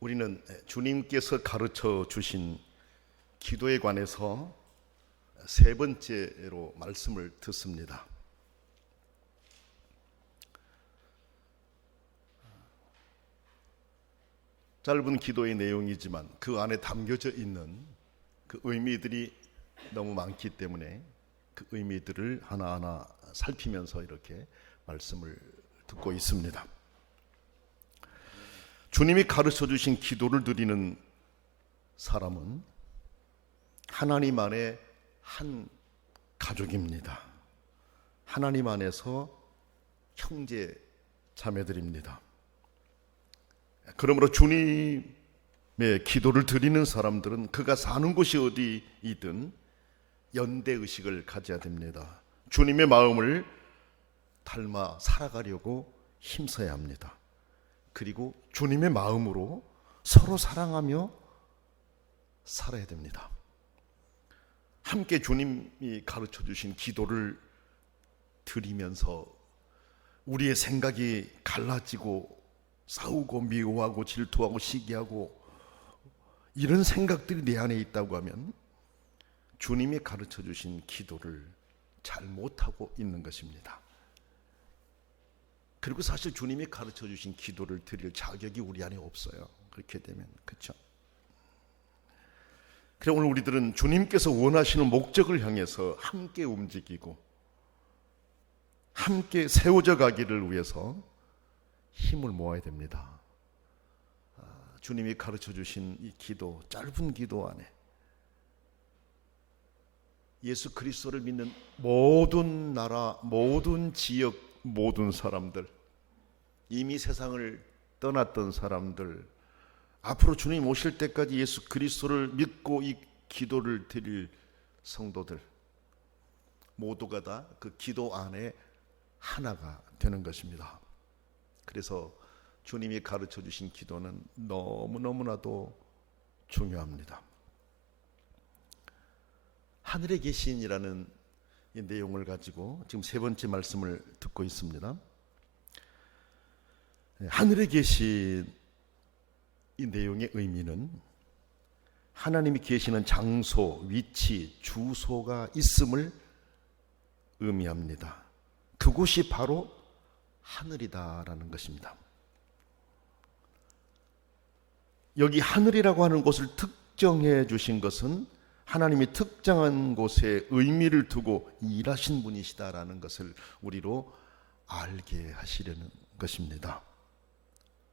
우리는 주님께서 가르쳐 주신 기도에 관해서 세 번째로 말씀을 듣습니다. 짧은 기도의 내용이지만 그 안에 담겨져 있는 그 의미들이 너무 많기 때문에 그 의미들을 하나하나 살피면서 이렇게 말씀을 듣고 있습니다. 주님이 가르쳐 주신 기도를 드리는 사람은 하나님 안에 한 가족입니다. 하나님 안에서 형제 자매들입니다. 그러므로 주님의 기도를 드리는 사람들은 그가 사는 곳이 어디이든 연대의식을 가져야 됩니다. 주님의 마음을 닮아 살아가려고 힘써야 합니다. 그리고 주님의 마음으로 서로 사랑하며 살아야 됩니다. 함께 주님이 가르쳐 주신 기도를 드리면서 우리의 생각이 갈라지고 싸우고 미워하고 질투하고 시기하고 이런 생각들이 내 안에 있다고 하면 주님이 가르쳐 주신 기도를 잘 못하고 있는 것입니다. 그리고 사실 주님이 가르쳐 주신 기도를 드릴 자격이 우리 안에 없어요. 그렇게 되면, 그렇죠? 그래서 오늘 우리들은 주님께서 원하시는 목적을 향해서 함께 움직이고 함께 세워져 가기를 위해서 힘을 모아야 됩니다. 주님이 가르쳐 주신 이 기도, 짧은 기도 안에 예수 그리스도를 믿는 모든 나라, 모든 지역, 모든 사람들, 이미 세상을 떠났던 사람들, 앞으로 주님 오실 때까지 예수 그리스도를 믿고 이 기도를 드릴 성도들 모두가 다 그 기도 안에 하나가 되는 것입니다. 그래서 주님이 가르쳐 주신 기도는 너무너무나도 중요합니다. 하늘에 계신이라는 이 내용을 가지고 지금 세 번째 말씀을 듣고 있습니다. 하늘에 계신 이 내용의 의미는 하나님이 계시는 장소, 위치, 주소가 있음을 의미합니다. 그곳이 바로 하늘이다라는 것입니다. 여기 하늘이라고 하는 곳을 특정해 주신 것은 하나님이 특정한 곳에 의미를 두고 일하신 분이시다라는 것을 우리로 알게 하시려는 것입니다.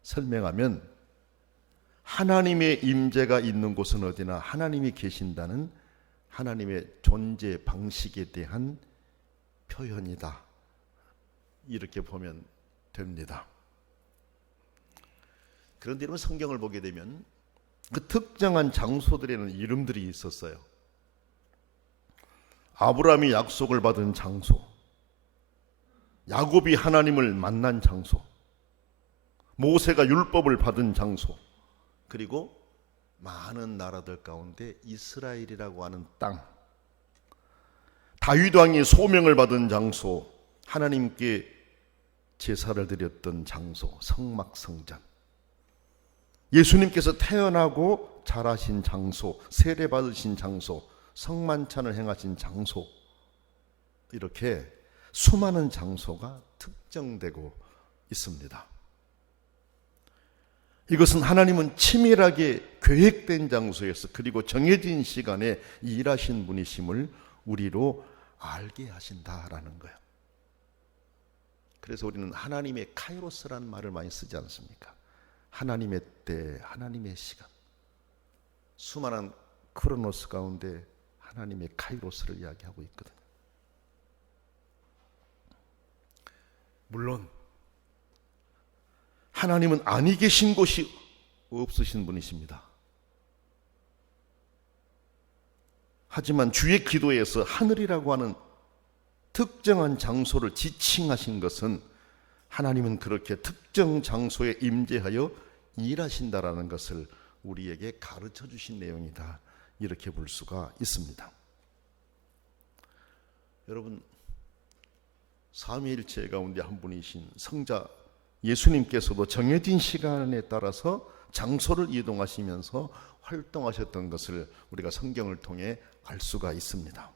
설명하면 하나님의 임재가 있는 곳은 어디나 하나님이 계신다는 하나님의 존재 방식에 대한 표현이다. 이렇게 보면 됩니다. 그런데 여러분 성경을 보게 되면 그 특정한 장소들에는 이름들이 있었어요. 아브라함이 약속을 받은 장소, 야곱이 하나님을 만난 장소, 모세가 율법을 받은 장소, 그리고 많은 나라들 가운데 이스라엘이라고 하는 땅, 다윗 왕이 소명을 받은 장소, 하나님께 제사를 드렸던 장소, 성막성전, 예수님께서 태어나고 자라신 장소, 세례받으신 장소, 성만찬을 행하신 장소, 이렇게 수많은 장소가 특정되고 있습니다. 이것은 하나님은 치밀하게 계획된 장소에서 그리고 정해진 시간에 일하신 분이심을 우리로 알게 하신다라는 거예요. 그래서 우리는 하나님의 카이로스라는 말을 많이 쓰지 않습니까? 하나님의 때, 하나님의 시간. 수많은 크로노스 가운데 하나님의 카이로스를 이야기하고 있거든요. 물론 하나님은 아니 계신 곳이 없으신 분이십니다. 하지만 주의 기도에서 하늘이라고 하는 특정한 장소를 지칭하신 것은 하나님은 그렇게 특정 장소에 임재하여 일하신다라는 것을 우리에게 가르쳐 주신 내용이다. 이렇게 볼 수가 있습니다. 여러분, 삼위일체 가운데 한 분이신 성자 예수님께서도 정해진 시간에 따라서 장소를 이동하시면서 활동하셨던 것을 우리가 성경을 통해 알 수가 있습니다.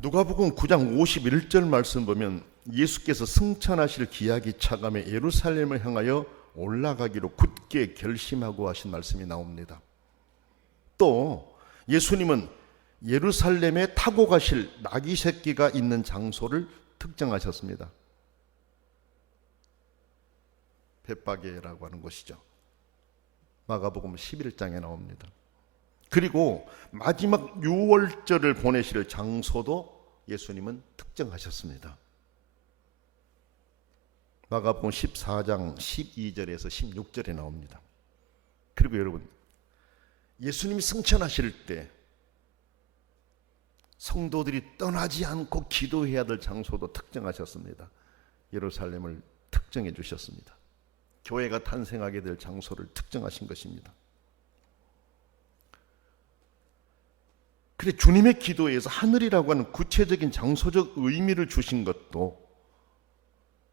누가복음 9장 51절 말씀 보면 예수께서 승천하실 기약이 차감해 예루살렘을 향하여 올라가기로 굳게 결심하고 하신 말씀이 나옵니다. 또 예수님은 예루살렘에 타고 가실 나귀 새끼가 있는 장소를 특정하셨습니다. 벳바게라고 하는 곳이죠. 마가복음 11장에 나옵니다. 그리고 마지막 유월절을 보내실 장소도 예수님은 특정하셨습니다. 마가복음 14장 12절에서 16절에 나옵니다. 그리고 여러분, 예수님이 승천하실 때 성도들이 떠나지 않고 기도해야 될 장소도 특정하셨습니다. 예루살렘을 특정해 주셨습니다. 교회가 탄생하게 될 장소를 특정하신 것입니다. 그래, 주님의 기도에서 하늘이라고 하는 구체적인 장소적 의미를 주신 것도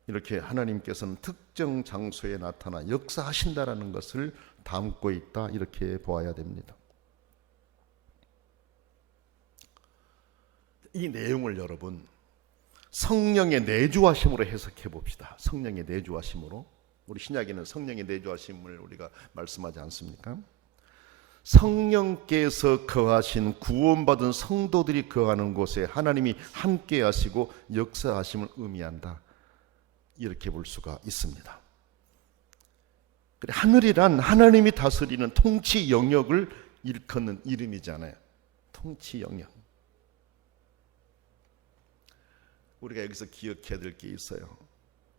이렇게 하나님께서는 특정 장소에 나타나 역사하신다라는 것을 담고 있다, 이렇게 보아야 됩니다. 이 내용을 여러분 성령의 내주하심으로 해석해 봅시다. 성령의 내주하심으로. 우리 신약에는 성령의 내주하심을 우리가 말씀하지 않습니까? 성령께서 거하신 구원받은 성도들이 거하는 곳에 하나님이 함께 하시고 역사하심을 의미한다, 이렇게 볼 수가 있습니다. 하늘이란 하나님이 다스리는 통치 영역을 일컫는 이름이잖아요. 통치 영역. 우리가 여기서 기억해야 될 게 있어요.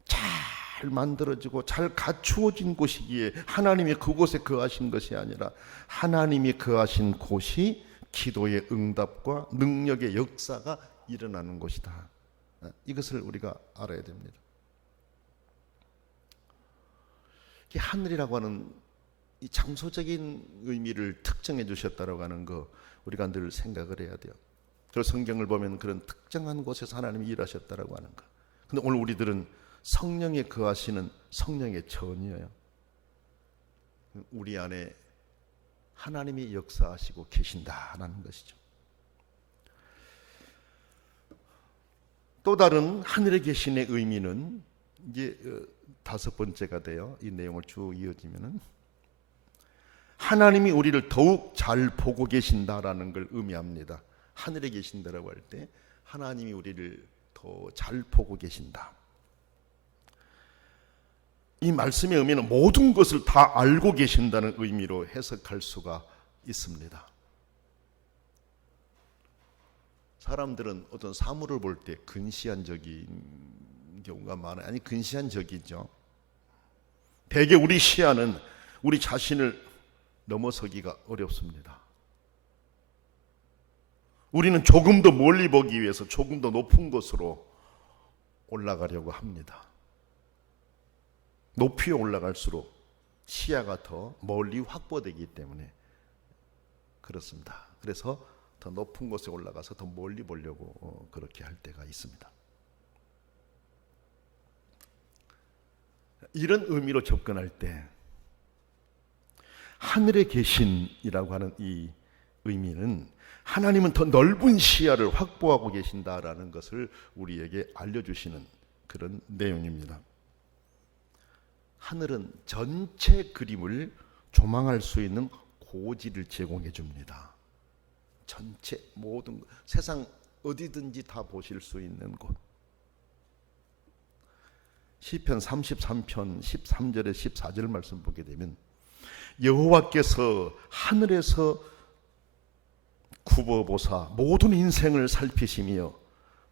잘 만들어지고 잘 갖추어진 곳이기에 하나님이 그곳에 거하신 것이 아니라 하나님이 거하신 곳이 기도의 응답과 능력의 역사가 일어나는 곳이다. 이것을 우리가 알아야 됩니다. 하늘이라고 하는 이 장소적인 의미를 특정해 주셨다라고 하는 거 우리가 늘 생각을 해야 돼요. 그래서 성경을 보면 그런 특정한 곳에서 하나님이 일하셨다라고 하는 거. 근데 오늘 우리들은 성령에 거하시는 성령의 전이에요. 우리 안에 하나님이 역사하시고 계신다라는 것이죠. 또 다른 하늘에 계신의 의미는 이제 다섯 번째가 돼요. 이 내용을 쭉 이어지면은 하나님이 우리를 더욱 잘 보고 계신다라는 걸 의미합니다. 하늘에 계신다라고 할 때 하나님이 우리를 더 잘 보고 계신다. 이 말씀의 의미는 모든 것을 다 알고 계신다는 의미로 해석할 수가 있습니다. 사람들은 어떤 사물을 볼 때 근시안적인 경우가 많아요. 아니, 근시안적이죠. 대개 우리 시야는 우리 자신을 넘어서기가 어렵습니다. 우리는 조금 더 멀리 보기 위해서 조금 더 높은 곳으로 올라가려고 합니다. 높이 올라갈수록 시야가 더 멀리 확보되기 때문에 그렇습니다. 그래서 더 높은 곳에 올라가서 더 멀리 보려고 그렇게 할 때가 있습니다. 이런 의미로 접근할 때 하늘에 계신이라고 하는 이 의미는 하나님은 더 넓은 시야를 확보하고 계신다라는 것을 우리에게 알려주시는 그런 내용입니다. 하늘은 전체 그림을 조망할 수 있는 고지를 제공해 줍니다. 전체 모든 세상 어디든지 다 보실 수 있는 곳. 시편 33편 13절에 14절 말씀 보게 되면 여호와께서 하늘에서 굽어보사 모든 인생을 살피시며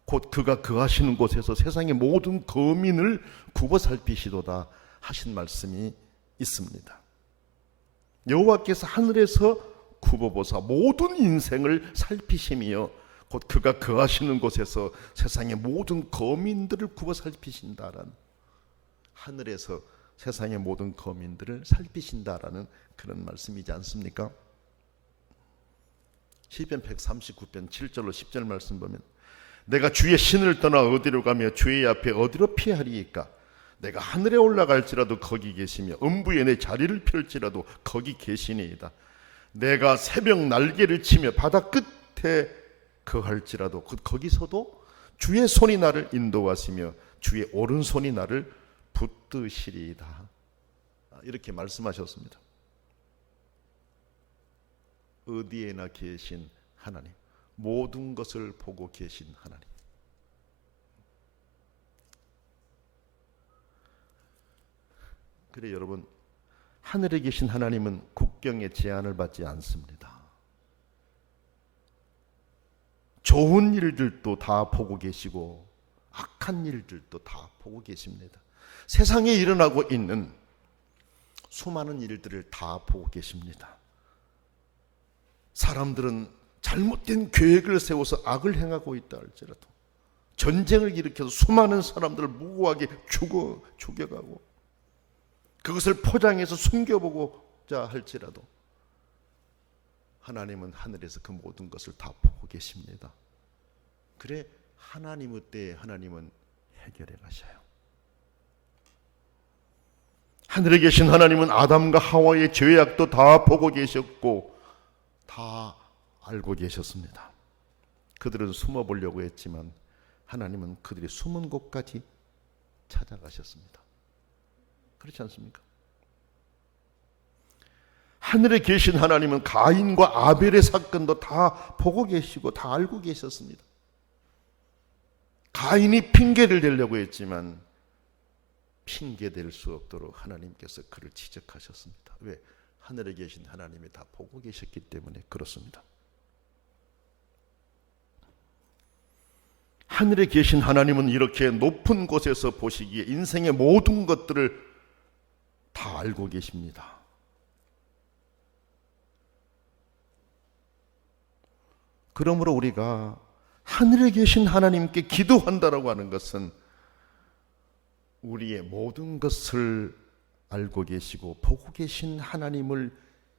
곧 그가 거하시는 곳에서 세상의 모든 거민을 굽어 살피시도다 하신 말씀이 있습니다. 여호와께서 하늘에서 굽어보사 모든 인생을 살피시며 곧 그가 거하시는 곳에서 세상의 모든 거민들을 굽어 살피신다라는, 하늘에서 세상의 모든 거민들을 살피신다라는 그런 말씀이지 않습니까? 시편 139편 7절로 10절 말씀 보면 내가 주의 신을 떠나 어디로 가며 주의 앞에 어디로 피하리이까? 내가 하늘에 올라갈지라도 거기 계시며 음부에 내 자리를 펼지라도 거기 계시니이다. 내가 새벽 날개를 치며 바다 끝에 거할지라도 거기서도 주의 손이 나를 인도하시며 주의 오른손이 나를 붙드시리이다. 이렇게 말씀하셨습니다. 어디에나 계신 하나님, 모든 것을 보고 계신 하나님. 그래 여러분, 하늘에 계신 하나님은 국경의 제한을 받지 않습니다. 좋은 일들도 다 보고 계시고 악한 일들도 다 보고 계십니다. 세상에 일어나고 있는 수많은 일들을 다 보고 계십니다. 사람들은 잘못된 계획을 세워서 악을 행하고 있다 할지라도, 전쟁을 일으켜서 수많은 사람들을 무고하게 죽여가고 그것을 포장해서 숨겨보고자 할지라도 하나님은 하늘에서 그 모든 것을 다 보고 계십니다. 그래 하나님의 때에 하나님은 해결해 가셔요. 하늘에 계신 하나님은 아담과 하와의 죄악도 다 보고 계셨고 다 알고 계셨습니다. 그들은 숨어보려고 했지만 하나님은 그들이 숨은 곳까지 찾아가셨습니다. 그렇지 않습니까? 하늘에 계신 하나님은 가인과 아벨의 사건도 다 보고 계시고 다 알고 계셨습니다. 가인이 핑계를 대려고 했지만 핑계댈 수 없도록 하나님께서 그를 지적하셨습니다. 왜? 하늘에 계신 하나님이 다 보고 계셨기 때문에 그렇습니다. 하늘에 계신 하나님은 이렇게 높은 곳에서 보시기에 인생의 모든 것들을 다 알고 계십니다. 그러므로 우리가 하늘에 계신 하나님께 기도한다라고 하는 것은 우리의 모든 것을 알고 계시고 보고 계신 하나님을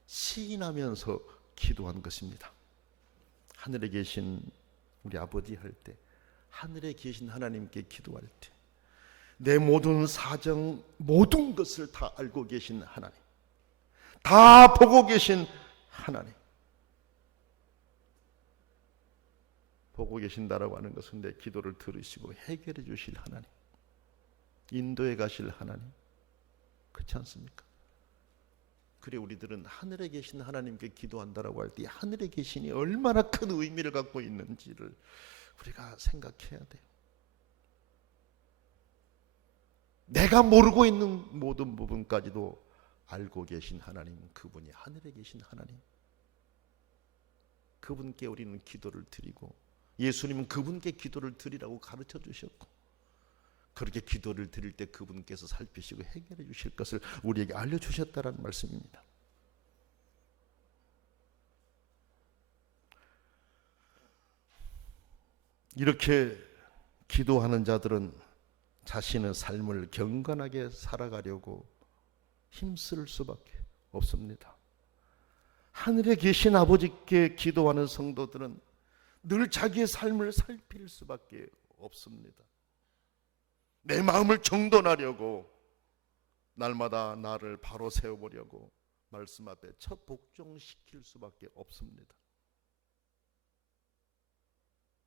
시인하면서 기도한 것입니다. 하늘에 계신 우리 아버지 할 때, 하늘에 계신 하나님께 기도할 때, 내 모든 사정, 모든 것을 다 알고 계신 하나님, 다 보고 계신 하나님, 보고 계신다라고 하는 것은 내 기도를 들으시고 해결해 주실 하나님, 인도해 가실 하나님, 그렇지 않습니까? 그래 우리들은 하늘에 계신 하나님께 기도한다라고 할 때 하늘에 계시니 얼마나 큰 의미를 갖고 있는지를 우리가 생각해야 돼요. 내가 모르고 있는 모든 부분까지도 알고 계신 하나님, 그분이 하늘에 계신 하나님, 그분께 우리는 기도를 드리고 예수님은 그분께 기도를 드리라고 가르쳐 주셨고 그렇게 기도를 드릴 때 그분께서 살피시고 해결해 주실 것을 우리에게 알려주셨다는 말씀입니다. 이렇게 기도하는 자들은 자신의 삶을 경건하게 살아가려고 힘쓸 수밖에 없습니다. 하늘에 계신 아버지께 기도하는 성도들은 늘 자기의 삶을 살필 수밖에 없습니다. 내 마음을 정돈하려고 날마다 나를 바로 세워보려고 말씀 앞에 첫 복종시킬 수밖에 없습니다.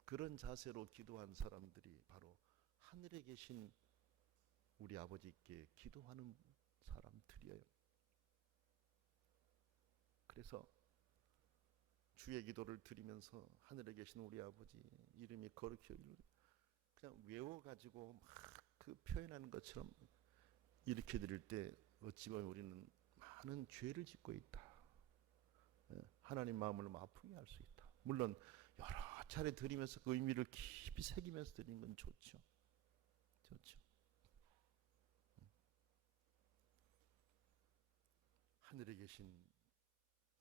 그런 자세로 기도한 사람들이 바로 하늘에 계신 우리 아버지께 기도하는 사람들이에요. 그래서 주의 기도를 드리면서 하늘에 계신 우리 아버지 이름이 거룩히 그냥 외워가지고 막 그 표현하는 것처럼 이렇게 드릴 때 어찌 보면 우리는 많은 죄를 짓고 있다. 하나님 마음을 너무 아프게 할 수 있다. 물론 여러 차례 드리면서 그 의미를 깊이 새기면서 드리는 건 좋죠. 좋죠. 하늘에 계신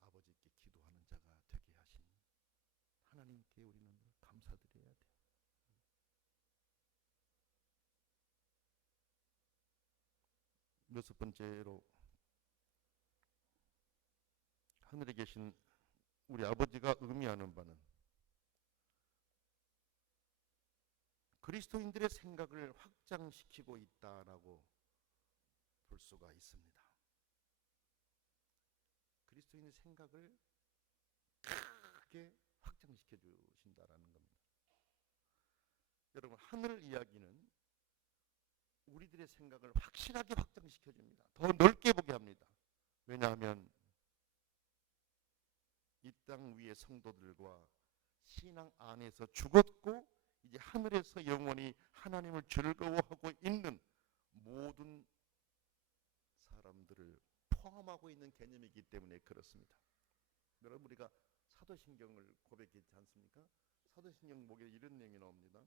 아버지께 기도하는 자가 되게 하신 하나님께 우리는 감사드려야 돼요. 여섯 번째로 하늘에 계신 우리 아버지가 의미하는 바는 그리스도인들의 생각을 확장시키고 있다라고 볼 수가 있습니다. 그리스도인의 생각을 크게 확장시켜 주신다라는 겁니다. 여러분, 하늘 이야기는 우리들의 생각을 확실하게 확장시켜 줍니다. 더 넓게 보게 합니다. 왜냐하면 이 땅 위의 성도들과 신앙 안에서 죽었고 이제 하늘에서 영원히 하나님을 즐거워하고 있는 모든 사람들을 포함하고 있는 개념이기 때문에 그렇습니다. 여러분, 우리가 사도신경을 고백했지 않습니까? 사도신경 목에 이런 내용이 나옵니다.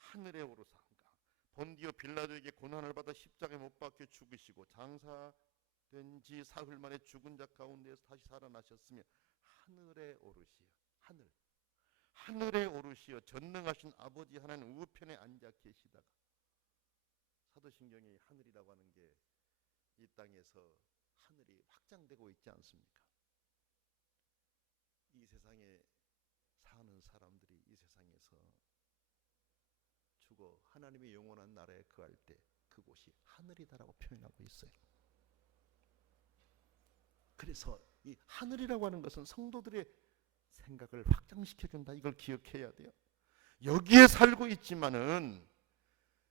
하늘에 오르사가 본디오 빌라도에게 고난을 받아 십자가에 못 박혀 죽으시고 장사된 지 사흘 만에 죽은 자 가운데에서 다시 살아나셨으며 하늘에 오르시어 하늘에 오르시어 전능하신 아버지 하나님 우편에 앉아 계시다가, 사도신경이 하늘이라고 하는 게 이 땅에서 하늘이 확장되고 있지 않습니까? 이 세상에 사는 사람들이 이 세상에서 죽어 하나님의 영원한 나라에 거할 때 그곳이 하늘이다라고 표현하고 있어요. 그래서 이 하늘이라고 하는 것은 성도들의 생각을 확장시켜준다, 이걸 기억해야 돼요. 여기에 살고 있지만은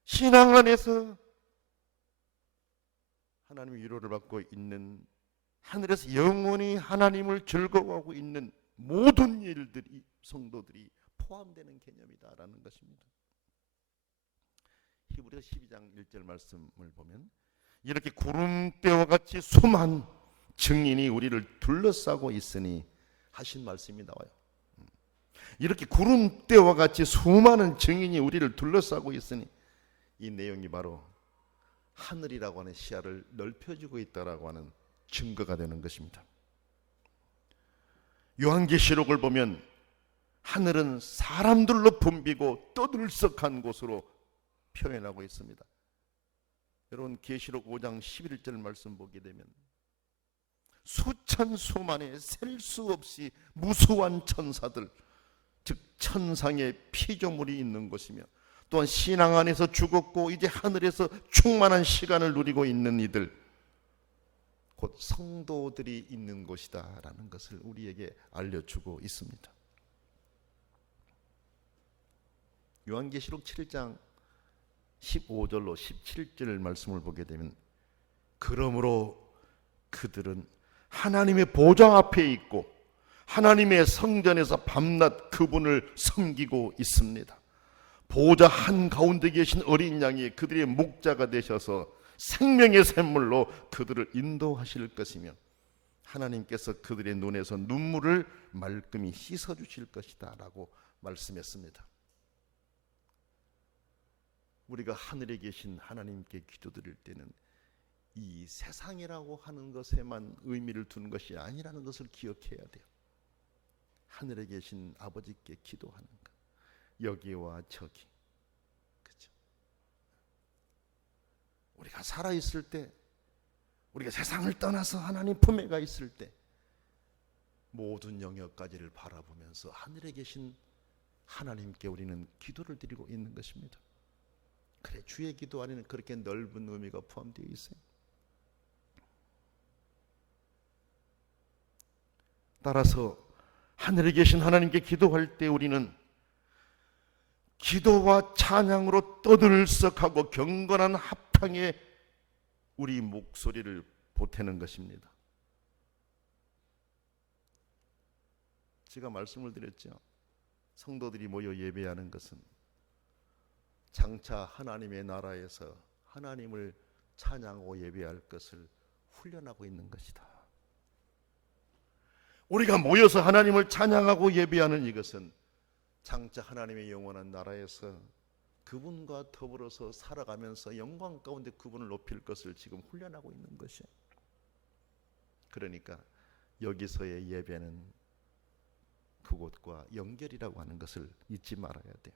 신앙 안에서 하나님의 위로를 받고 있는, 하늘에서 영원히 하나님을 즐거워하고 있는 모든 일들이, 성도들이 포함되는 개념이다라는 것입니다. 히브리서 12장 1절 말씀을 보면 이렇게 구름대와 같이 수많은 증인이 우리를 둘러싸고 있으니 하신 말씀이 나와요. 이렇게 구름대와 같이 수많은 증인이 우리를 둘러싸고 있으니, 이 내용이 바로 하늘이라고 하는 시야를 넓혀주고 있다라고 하는 증거가 되는 것입니다. 요한계시록을 보면 하늘은 사람들로 붐비고 떠들썩한 곳으로 표현하고 있습니다. 여러분, 계시록 5장 11절 말씀 보게 되면 수천 수만의 셀 수 없이 무수한 천사들, 즉 천상의 피조물이 있는 곳이며, 또한 신앙 안에서 죽었고 이제 하늘에서 충만한 시간을 누리고 있는 이들, 곧 성도들이 있는 곳이다 라는 것을 우리에게 알려주고 있습니다. 요한계시록 7장 15절로 17절 말씀을 보게 되면, 그러므로 그들은 하나님의 보좌 앞에 있고 하나님의 성전에서 밤낮 그분을 섬기고 있습니다. 보좌 한가운데 계신 어린 양이 그들의 목자가 되셔서 생명의 샘물로 그들을 인도하실 것이며, 하나님께서 그들의 눈에서 눈물을 말끔히 씻어주실 것이다 라고 말씀했습니다. 우리가 하늘에 계신 하나님께 기도드릴 때는 이 세상이라고 하는 것에만 의미를 두는 것이 아니라는 것을 기억해야 돼요. 하늘에 계신 아버지께 기도하는 것, 여기와 저기, 그렇죠? 우리가 살아있을 때, 우리가 세상을 떠나서 하나님 품에 가 있을 때 모든 영역까지를 바라보면서 하늘에 계신 하나님께 우리는 기도를 드리고 있는 것입니다. 그래, 주의 기도 안에는 그렇게 넓은 의미가 포함되어 있어요. 따라서 하늘에 계신 하나님께 기도할 때 우리는 기도와 찬양으로 떠들썩하고 경건한 합창에 우리 목소리를 보태는 것입니다. 제가 말씀을 드렸죠. 성도들이 모여 예배하는 것은 장차 하나님의 나라에서 하나님을 찬양하고 예배할 것을 훈련하고 있는 것이다. 우리가 모여서 하나님을 찬양하고 예배하는 이것은 장차 하나님의 영원한 나라에서 그분과 더불어서 살아가면서 영광 가운데 그분을 높일 것을 지금 훈련하고 있는 것이에요. 그러니까 여기서의 예배는 그곳과 연결이라고 하는 것을 잊지 말아야 돼요.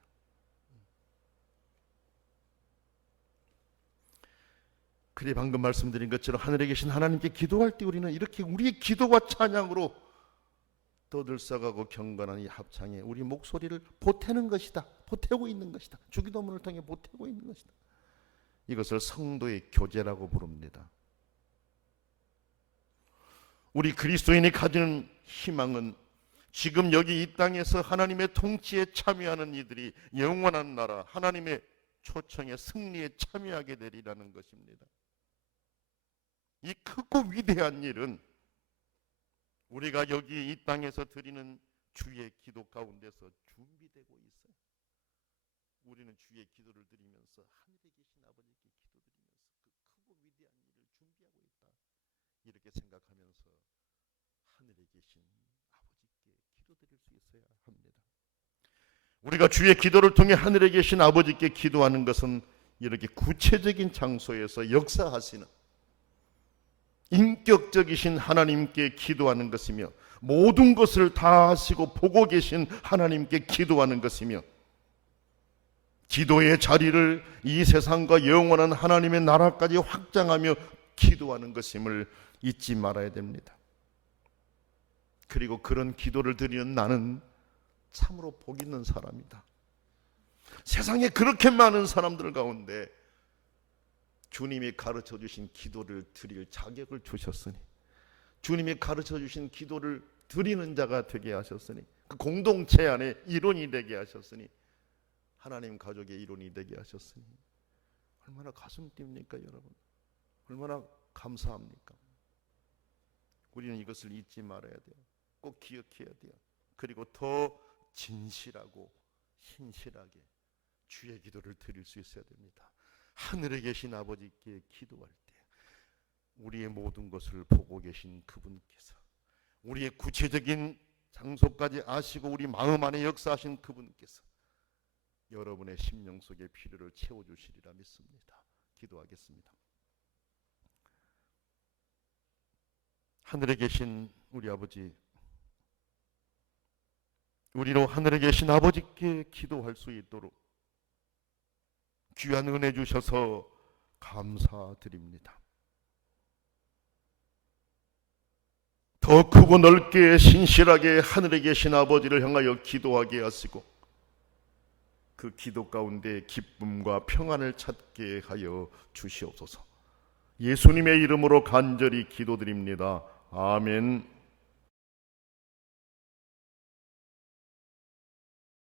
그래, 방금 말씀드린 것처럼 하늘에 계신 하나님께 기도할 때 우리는 이렇게 우리의 기도와 찬양으로 떠들썩하고 경건한 이 합창에 우리 목소리를 보태는 것이다. 보태고 있는 것이다. 주기도문을 통해 보태고 있는 것이다. 이것을 성도의 교제라고 부릅니다. 우리 그리스도인이 가지는 희망은 지금 여기 이 땅에서 하나님의 통치에 참여하는 이들이 영원한 나라, 하나님의 초청의 승리에 참여하게 되리라는 것입니다. 이 크고 위대한 일은 우리가 여기 이 땅에서 드리는 주의 기도 가운데서 준비되고 있어요. 우리는 주의 기도를 드리면서 하늘에 계신 아버지께 기도드리면서 그 크고 위대한 일을 준비하고 있다, 이렇게 생각하면서 하늘에 계신 아버지께 기도드릴 수 있어야 합니다. 우리가 주의 기도를 통해 하늘에 계신 아버지께 기도하는 것은 이렇게 구체적인 장소에서 역사하시는 인격적이신 하나님께 기도하는 것이며, 모든 것을 다 아시고 보고 계신 하나님께 기도하는 것이며, 기도의 자리를 이 세상과 영원한 하나님의 나라까지 확장하며 기도하는 것임을 잊지 말아야 됩니다. 그리고 그런 기도를 드리는 나는 참으로 복 있는 사람이다. 세상에 그렇게 많은 사람들 가운데 주님이 가르쳐 주신 기도를 드릴 자격을 주셨으니, 주님이 가르쳐 주신 기도를 드리는 자가 되게 하셨으니, 그 공동체 안에 일원이 되게 하셨으니, 하나님 가족의 일원이 되게 하셨으니 얼마나 가슴 뜁니까 여러분? 얼마나 감사합니까? 우리는 이것을 잊지 말아야 돼요. 꼭 기억해야 돼요. 그리고 더 진실하고 신실하게 주의 기도를 드릴 수 있어야 됩니다. 하늘에 계신 아버지께 기도할 때 우리의 모든 것을 보고 계신 그분께서, 우리의 구체적인 장소까지 아시고 우리 마음 안에 역사하신 그분께서 여러분의 심령 속의 필요를 채워주시리라 믿습니다. 기도하겠습니다. 하늘에 계신 우리 아버지, 우리로 하늘에 계신 아버지께 기도할 수 있도록 귀한 은혜 주셔서 감사드립니다. 더 크고 넓게 신실하게 하늘에 계신 아버지를 향하여 기도하게 하시고, 그 기도 가운데 기쁨과 평안을 찾게 하여 주시옵소서. 예수님의 이름으로 간절히 기도드립니다. 아멘.